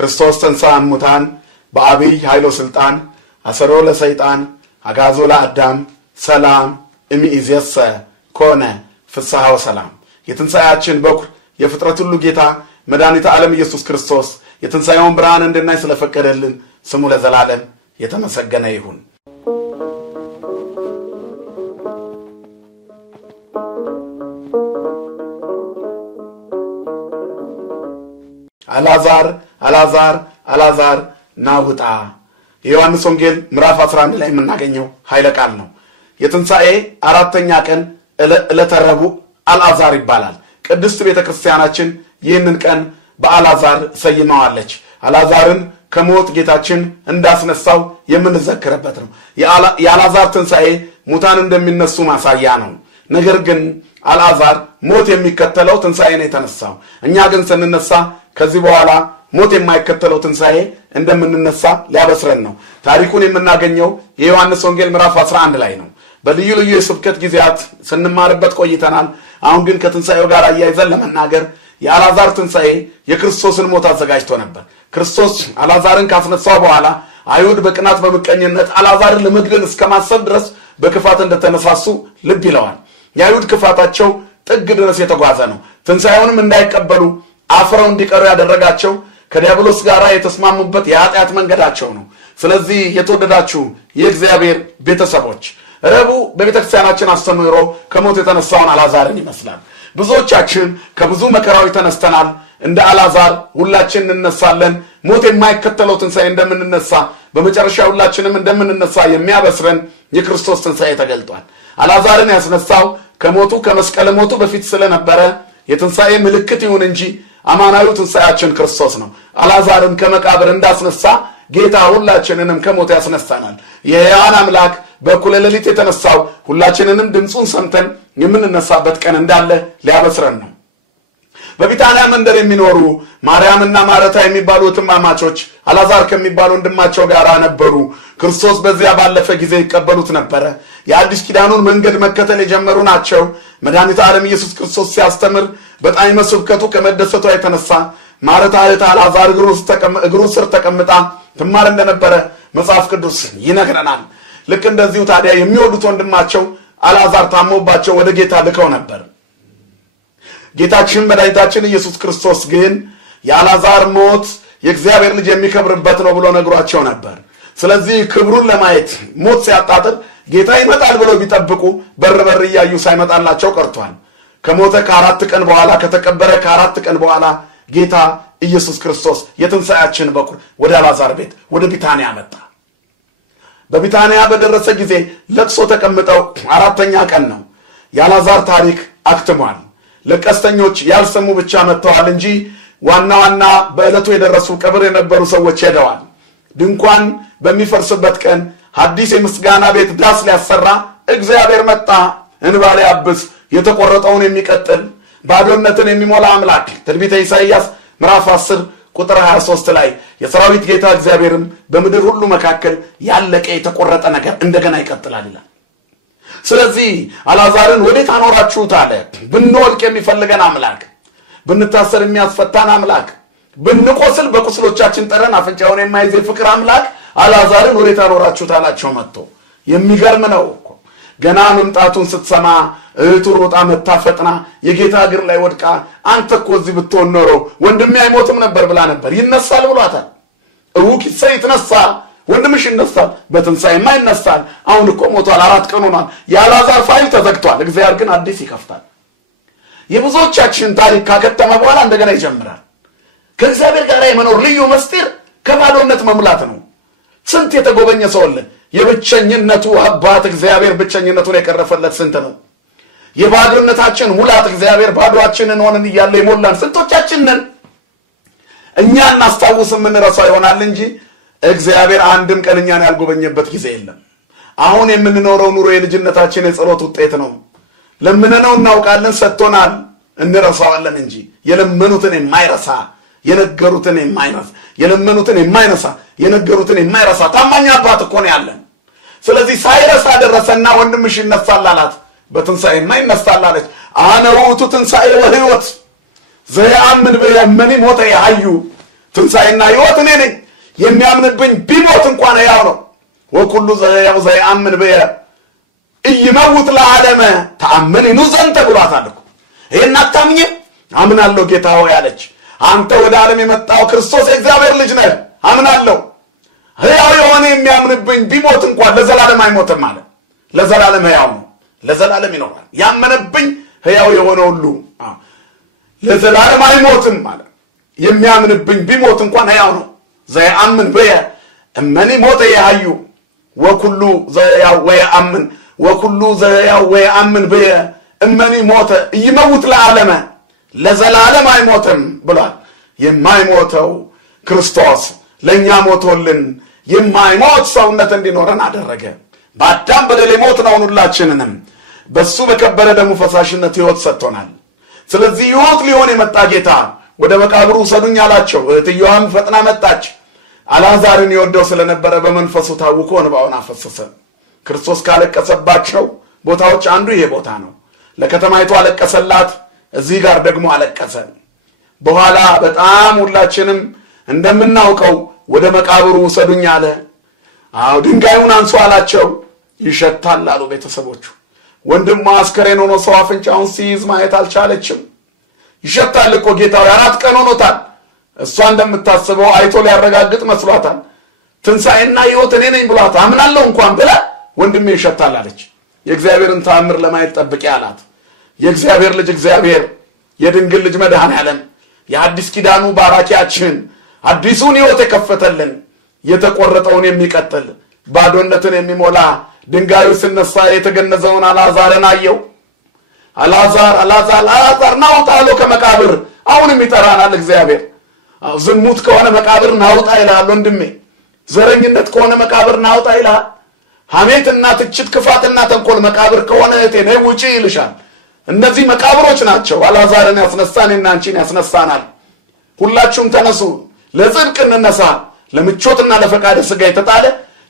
ክርስቶስ ተንሥአ እሙታን በአብይ ኃይሎ ስልጣን አሰሮ ለሰይጣን አጋዞ ለአዳም ሰላም እምይእዜሰ ኮነ ፍስሐ ወሰላም። የትንሣኤያችን በኩር የፍጥረት ሁሉ ጌታ መድኃኒተ ዓለም ኢየሱስ ክርስቶስ የትንሣኤውን ብርሃን እንድናይ ስለፈቀደልን ስሙ ለዘላለም የተመሰገነ ይሁን። አልዓዛር አልዓዛር አልዓዛር ናውጣ የዮሐንስ ወንጌል ምዕራፍ 11 ላይ የምናገኘው ኃይለ ቃል ነው። የትንሣኤ አራተኛ ቀን ዕለተ ረቡዕ አልዓዛር ይባላል። ቅድስት ቤተክርስቲያናችን ይህንን ቀን በአልዓዛር ሰይማዋለች። አልዓዛርን ከሞት ጌታችን እንዳስነሳው የምንዘክርበት ነው። የአልዓዛር ትንሣኤ ሙታን እንደሚነሱ ማሳያ ነው። ነገር ግን አልዓዛር ሞት የሚከተለው ትንሣኤ ነው የተነሳው። እኛ ግን ስንነሳ ከዚህ በኋላ ሞት የማይከተለው ትንሣኤ እንደምንነሳ ሊያበስረን ነው። ታሪኩን የምናገኘው የዮሐንስ ወንጌል ምዕራፍ 11 ላይ ነው። በልዩ ልዩ የስብከት ጊዜያት ስንማርበት ቆይተናል። አሁን ግን ከትንሣኤው ጋር አያይዘን ለመናገር የአልዓዛር ትንሣኤ የክርስቶስን ሞት አዘጋጅቶ ነበር። ክርስቶስ አልዓዛርን ካስነሳው በኋላ አይሁድ በቅናት በመቀኝነት አልዓዛርን ለመግደል እስከማሰብ ድረስ በክፋት እንደተነሳሱ ልብ ይለዋል። የአይሁድ ክፋታቸው ጥግ ድረስ የተጓዘ ነው። ትንሣኤውንም እንዳይቀበሉ አፍረው እንዲቀሩ ያደረጋቸው ከዲያብሎስ ጋር የተስማሙበት የኃጢአት መንገዳቸው ነው። ስለዚህ የተወደዳችሁ የእግዚአብሔር ቤተሰቦች ረቡዕ በቤተክርስቲያናችን አስተምህሮ ከሞት የተነሳውን አልዓዛርን ይመስላል። ብዙዎቻችን ከብዙ መከራዊ ተነስተናል። እንደ አልዓዛር ሁላችን እንነሳለን። ሞት የማይከተለው ትንሣኤ እንደምንነሳ በመጨረሻ ሁላችንም እንደምንነሳ የሚያበስረን የክርስቶስ ትንሣኤ ተገልጧል። አልዓዛርን ያስነሳው ከሞቱ ከመስቀል ሞቱ በፊት ስለነበረ የትንሣኤ ምልክት ይሁን እንጂ አማናዊው ትንሣኤያችን ክርስቶስ ነው። አልዓዛርን ከመቃብር እንዳስነሳ ጌታ ሁላችንንም ከሞት ያስነሳናል። የሕያዋን አምላክ በእኩለ ሌሊት የተነሳው ሁላችንንም ድምፁን ሰምተን የምንነሳበት ቀን እንዳለ ሊያበስረን ነው። በቢታንያ መንደር የሚኖሩ ማርያምና ማርታ የሚባሉ እህትማማቾች አልዓዛር ከሚባሉ ወንድማቸው ጋር ነበሩ። ክርስቶስ በዚያ ባለፈ ጊዜ ይቀበሉት ነበረ። የአዲስ ኪዳኑን መንገድ መከተል የጀመሩ ናቸው። መድኃኒተ ዓለም ኢየሱስ ክርስቶስ ሲያስተምር በጣዕመ ስብከቱ ከመደሰቷ የተነሳ ማርታ እህት አልዓዛር እግሩ ስር ተቀምጣ ትማር እንደነበረ መጽሐፍ ቅዱስ ይነግረናል። ልክ እንደዚሁ ታዲያ የሚወዱት ወንድማቸው አልዓዛር ታሞባቸው ወደ ጌታ ልከው ነበር። ጌታችን መድኃኒታችን ኢየሱስ ክርስቶስ ግን የአልዓዛር ሞት የእግዚአብሔር ልጅ የሚከብርበት ነው ብሎ ነግሯቸው ነበር። ስለዚህ ክብሩን ለማየት ሞት ሲያጣጥር ጌታ ይመጣል ብለው ቢጠብቁ በር እያዩ ሳይመጣላቸው ቀርቷል። ከሞተ ከ4 ቀን በኋላ ከተቀበረ ከ4 ቀን በኋላ ጌታ ኢየሱስ ክርስቶስ የትንሣኤያችን በኩር ወደ አልዓዛር ቤት ወደ ቢታንያ መጣ። በቢታንያ በደረሰ ጊዜ ለቅሶ ተቀምጠው 4ኛ ቀን ነው። የአልዓዛር ታሪክ አክትሟል። ለቀስተኞች ያልሰሙ ብቻ መጥተዋል እንጂ ዋና በዕለቱ የደረሱ ቀብር የነበሩ ሰዎች ሄደዋል። ድንኳን በሚፈርስበት ቀን ሐዲስ የምስጋና ቤት ዳስ ሊያሰራ እግዚአብሔር መጣ። እንባ ሊያብስ የተቆረጠውን የሚቀጥል ባዶነትን የሚሞላ አምላክ ትንቢተ ኢሳይያስ ምዕራፍ 10 ቁጥር 23 ላይ የሰራዊት ጌታ እግዚአብሔርም በምድር ሁሉ መካከል ያለቀ የተቆረጠ ነገር እንደገና ይቀጥላል ይላል። ስለዚህ አልዓዛርን ወዴት አኖራችሁት አለ። ብንወልቅ የሚፈልገን አምላክ፣ ብንታሰር የሚያስፈታን አምላክ፣ ብንቆስል በቁስሎቻችን ጠረን አፍንጫውን የማይዝ ፍቅር አምላክ አልዓዛርን ወዴት አኖራችሁት አላቸው። መጥቶ የሚገርም ነው እኮ ገና መምጣቱን ስትሰማ እህቱ ሮጣ መታፈጥና የጌታ እግር ላይ ወድቃ አንተ እኮ እዚህ ብትሆን ኖሮ ወንድሜ አይሞትም ነበር ብላ ነበር። ይነሳል ብሏታል። እውኪት ይነሳል፣ ወንድምሽ ይነሳል፣ በትንሣኤማ ይነሳል። አሁን እኮ ሞቷል፣ 4 ቀን ሆኗል። የአልዓዛር ፋይል ተዘግቷል። እግዚአብሔር ግን አዲስ ይከፍታል። የብዙዎቻችን ታሪክ ካከተመ በኋላ እንደገና ይጀምራል። ከእግዚአብሔር ጋር የመኖር ልዩ ምስጢር ከባዶነት መሙላት ነው። ስንት የተጎበኘ ሰው አለ። የብቸኝነቱ አባት እግዚአብሔር ብቸኝነቱን የቀረፈለት ስንት ነው። የባዶነታችን ሙላት እግዚአብሔር ባዶአችንን ሆነን እያለ ይሞላን ስንቶቻችን ነን። እኛ እናስታውስ የምንረሳው ይሆናል እንጂ እግዚአብሔር አንድም ቀን እኛን ያልጎበኘበት ጊዜ የለም። አሁን የምንኖረው ኑሮ የልጅነታችን የጸሎት ውጤት ነው። ለምነነው እናውቃለን፣ ሰጥቶናል፣ እንረሳዋለን እንጂ የለመኑትን የማይረሳ የነገሩትን የማይረሳ የለመኑትን የማይረሳ የነገሩትን የማይረሳ ታማኝ አባት እኮ ነው ያለን። ስለዚህ ሳይረሳ ደረሰና ወንድምሽ ይነሳል አላት። በትንሣኤማ ይነሳል አለች። አነ ውእቱ ትንሣኤ ወሕይወት ዘየአምን በየመኒ ሞተ ያዩ ትንሣኤና ሕይወት እኔ ነኝ የሚያምንብኝ ቢሞት እንኳን ሕያው ነው ወኩሉ ዘያው ዘያምን በየ እይመውት ለዓለመ ተአምኒኑ ዘንተ ብሏታል እኮ ይሄን አታምኝ አምናለሁ ጌታ ሆይ አለች አንተ ወደ ዓለም የመጣው ክርስቶስ የእግዚአብሔር ልጅ ነህ አምናለሁ ሕያው የሆነ የሚያምንብኝ ቢሞት እንኳን ለዘላለም አይሞትም ማለት ለዘላለም ሕያው ነው ለዘላለም ይኖራል ያመነብኝ ሕያው የሆነ ሁሉ ለዘላለም አይሞትም ማለት የሚያምንብኝ ቢሞት እንኳን ሕያው ነው ዘያምን በየ እመኒ ሞተ የሐዩ ወኩሉ ዘያው ወያምን ወኩሉ ዘያው ወያምን በየ እመኒ ሞተ ይመውት ለዓለመ ለዘላለም አይሞትም ብሏል የማይሞተው ክርስቶስ ለኛ ሞቶልን የማይሞት ሰውነት እንዲኖረን አደረገ በአዳም በደል ሞት ነው ሁላችንንም በሱ በከበረ ደሙ ፈሳሽነት ሕይወት ሰጥቶናል ስለዚህ ሕይወት ሊሆን የመጣ ጌታ ወደ መቃብሩ ሰዱኝ አላቸው እህትየዋም ፈጥና መጣች አልዓዛርን ይወደው ስለነበረ በመንፈሱ ታውቆ እንባውን አፈሰሰ ክርስቶስ ካለቀሰባቸው ቦታዎች አንዱ ይሄ ቦታ ነው ለከተማይቱ አለቀሰላት እዚህ ጋር ደግሞ አለቀሰ በኋላ በጣም ሁላችንም እንደምናውቀው ወደ መቃብሩ ሰዱኝ አለ ድንጋዩን አንሱ አላቸው ይሸታል አሉ ቤተሰቦቹ ወንድም አስከሬን ሆኖ ሰው አፍንጫውን ሲይዝ ማየት አልቻለችም ይሸታል እኮ ጌታው 4 ቀን ሆኖታል እሷ እንደምታስበው አይቶ ሊያረጋግጥ መስሏታል ትንሣኤና ሕይወት እኔ ነኝ ብሏት አምናለሁ እንኳን ብላ ወንድሜ ይሸታል አለች የእግዚአብሔርን ተአምር ለማየት ጠብቂ አላት የእግዚአብሔር ልጅ እግዚአብሔር የድንግል ልጅ መድኃኔዓለም የአዲስ ኪዳኑ ባራኪያችን አዲሱን ሕይወት የከፈተልን የተቆረጠውን የሚቀጥል ባዶነትን የሚሞላ ድንጋዩ ሲነሳ የተገነዘውን አልዓዛርን አየው አልዓዛር ናውጣ አለው ከመቃብር አሁንም ይጠራናል እግዚአብሔር ዝሙት ከሆነ መቃብር ናውጣ ይላል ወንድሜ ዘረኝነት ከሆነ መቃብር ናውጣ ይላል ሐሜትና ትችት ክፋትና ተንኮል መቃብር ከሆነ እቴ ነው ውጪ ይልሻል እነዚህ መቃብሮች ናቸው አልዓዛርን ያስነሳንና አንቺን ያስነሳናል ሁላችሁም ተነሱ ለጽድቅ እንነሳ ለምቾትና ለፈቃደ ሥጋ የተጣለ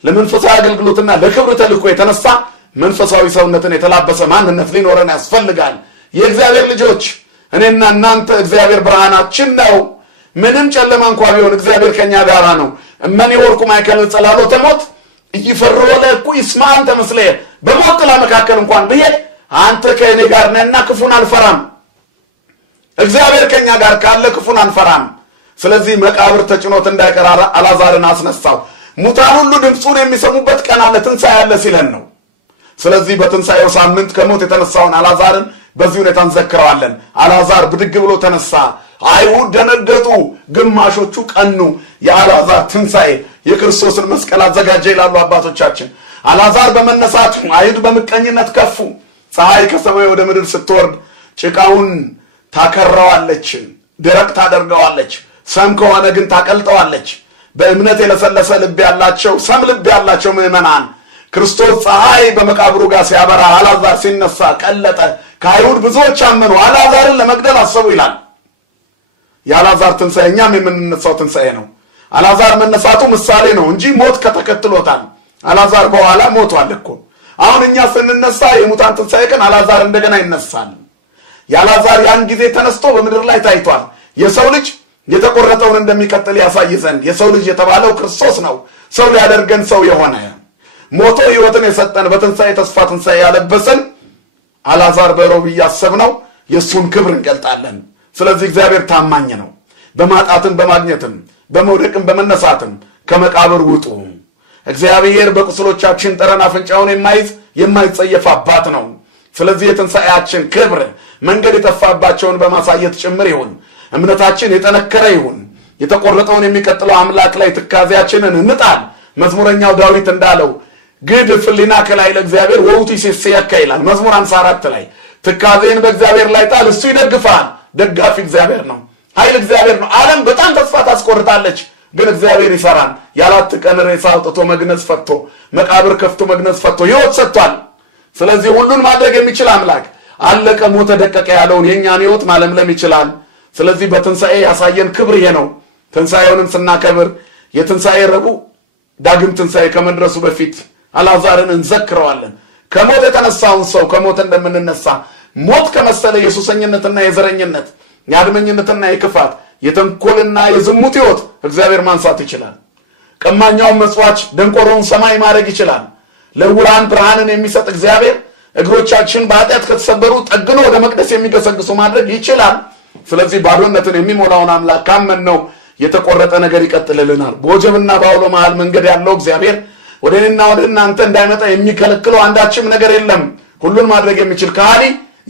ለመንፈሳዊ አገልግሎትና ለክብር ተልኮ የተነሳ መንፈሳዊ ሰውነትን የተላበሰ ማንነት ሊኖረን ያስፈልጋል የእግዚአብሔር ልጆች እኔና እናንተ እግዚአብሔር ብርሃናችን ነው ምንም ጨለማ እንኳን ቢሆን እግዚአብሔር ከኛ ጋር ነው እመኒ ወርቁ ማይከል ጸላሎተ ሞት ይፈርወ ለኩ ይስማን ተመስለ በሞት ጥላ መካከል እንኳን ብሄድ አንተ ከእኔ ጋር ነህና ክፉን አልፈራም እግዚአብሔር ከኛ ጋር ካለ ክፉን አንፈራም ስለዚህ መቃብር ተጭኖት እንዳይቀር አልዓዛርን አስነሳው ሙታን ሁሉ ድምጹን የሚሰሙበት ቀን አለ ትንሣኤ ያለ ሲለን ነው ስለዚህ በትንሣኤው ሳምንት ከሞት የተነሳውን አልዓዛርን በዚህ ሁኔታ እንዘክረዋለን አልዓዛር ብድግ ብሎ ተነሳ አይሁድ ደነገጡ ግማሾቹ ቀኑ የአልዓዛር ትንሣኤ የክርስቶስን መስቀል አዘጋጀ ይላሉ አባቶቻችን አልዓዛር በመነሳቱ አይሁድ በመቀኝነት ከፉ ፀሐይ ከሰማይ ወደ ምድር ስትወርድ ጭቃውን ታከራዋለች ደረቅ ታደርገዋለች ሰም ከሆነ ግን ታቀልጠዋለች በእምነት የለሰለሰ ልብ ያላቸው ሰም ልብ ያላቸው ምዕመናን ክርስቶስ ፀሐይ በመቃብሩ ጋር ሲያበራ አልዓዛር ሲነሳ ቀለጠ ከአይሁድ ብዙዎች አመኑ አልዓዛርን ለመግደል አሰቡ ይላል የአልዓዛር ትንሣኤ እኛም የምንነሳው ትንሣኤ ነው አልዓዛር መነሳቱ ምሳሌ ነው እንጂ ሞት ከተከትሎታል አልዓዛር በኋላ ሞቷል እኮ አሁን እኛ ስንነሳ የሙታን ትንሣኤ ቀን አልዓዛር እንደገና ይነሳል የአልዓዛር ያን ጊዜ ተነስቶ በምድር ላይ ታይቷል የሰው ልጅ የተቆረጠውን እንደሚቀጥል ያሳይ ዘንድ የሰው ልጅ የተባለው ክርስቶስ ነው ሰው ሊያደርገን ሰው የሆነ ሞቶ ሕይወትን የሰጠን በትንሣኤ ተስፋ ትንሣኤ ያለበሰን አልዓዛር በሮብ ያሰብነው የሱን ክብር እንገልጣለን ስለዚህ እግዚአብሔር ታማኝ ነው በማጣትም በማግኘትም በመውደቅም በመነሳትም ከመቃብር ውጡ እግዚአብሔር በቁስሎቻችን ጠረን አፍንጫውን የማይጸየፍ አባት ነው ስለዚህ የትንሣኤያችን ክብር መንገድ የጠፋባቸውን በማሳየት ጭምር ይሁን እምነታችን የጠነከረ ይሁን የተቆረጠውን የሚቀጥለው አምላክ ላይ ትካዜያችንን እንጣል መዝሙረኛው ዳዊት እንዳለው ግድፍ ሊናከ ላይ ለእግዚአብሔር ወውቲ ሲሰየካ ይላል መዝሙር 54 ላይ ትካዜን በእግዚአብሔር ላይ ጣል እሱ ይደግፋል ደጋፊ እግዚአብሔር ነው ኃይል እግዚአብሔር ነው ዓለም በጣም ተስፋ ታስቆርጣለች ግን እግዚአብሔር ይሰራል ያላት ቀን ሬሳ አውጥቶ መግነዝ ፈቶ መቃብር ከፍቶ መግነዝ ፈቶ ሕይወት ሰጥቷል ስለዚህ ሁሉን ማድረግ የሚችል አምላክ አለቀ ሞተ ደቀቀ ያለውን የኛን ሕይወት ማለምለም ይችላል ስለዚህ በትንሣኤ ያሳየን ክብር ይሄ ነው ትንሣኤውንም ስናከብር የትንሣኤ ረቡዕ ዳግም ትንሣኤ ከመድረሱ በፊት አልዓዛርን እንዘክረዋለን ከሞት የተነሳውን ሰው ከሞት እንደምንነሳ ሞት ከመሰለ የሱሰኝነትና የዘረኝነት ያድመኝነትና የክፋት የተንኮልና የዝሙት ሕይወት እግዚአብሔር ማንሳት ይችላል። ቀማኛውን መጽዋች ደንቆሮውን ሰማይ ማድረግ ይችላል። ለዕውራን ብርሃንን የሚሰጥ እግዚአብሔር እግሮቻችን በኃጢአት ከተሰበሩ ጠግኖ ወደ መቅደስ የሚገሰግሱ ማድረግ ይችላል። ስለዚህ ባዶነትን የሚሞላውን አምላክ ካመንነው የተቆረጠ ነገር ይቀጥልልናል። በወጀብና በአውሎ መሃል መንገድ ያለው እግዚአብሔር ወደ እኔና ወደ እናንተ እንዳይመጣ የሚከለክለው አንዳችም ነገር የለም። ሁሉን ማድረግ የሚችል ከሃሊ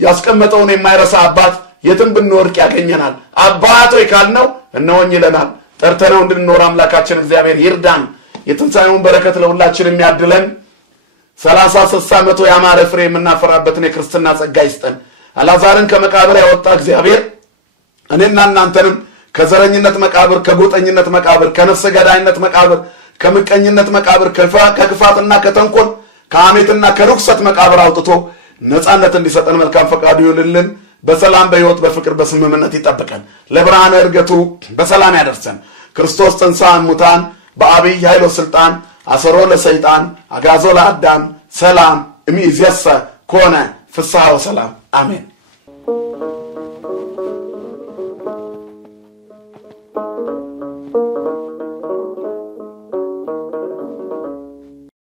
ያስቀመጠውን የማይረሳ አባት የትም ብንወድቅ ያገኘናል። አባት ሆይ ካልነው እነሆኝ ይለናል። ጠርተነው እንድንኖር አምላካችን እግዚአብሔር ይርዳን። የትንሣኤውን በረከት ለሁላችን የሚያድለን 30 60 100 ያማረ ፍሬ የምናፈራበትን የክርስትና ጸጋ ይስጠን። አልዓዛርን ከመቃብር ያወጣ እግዚአብሔር እኔና እናንተንም ከዘረኝነት መቃብር፣ ከጎጠኝነት መቃብር፣ ከነፍሰ ገዳይነት መቃብር፣ ከምቀኝነት መቃብር፣ ከክፋትና ከተንኮል፣ ከሐሜትና ከርኩሰት መቃብር አውጥቶ ነፃነት እንዲሰጠን መልካም ፈቃዱ ይሁንልን። በሰላም በሕይወት በፍቅር በስምምነት ይጠብቀን። ለብርሃነ ዕርገቱ በሰላም ያደርሰን። ክርስቶስ ተንሥአ እሙታን በአብይ ኃይሎ ስልጣን አሰሮ ለሰይጣን አጋዞ ለአዳም ሰላም እምይእዜሰ ኮነ ፍስሐ ወሰላም አሜን።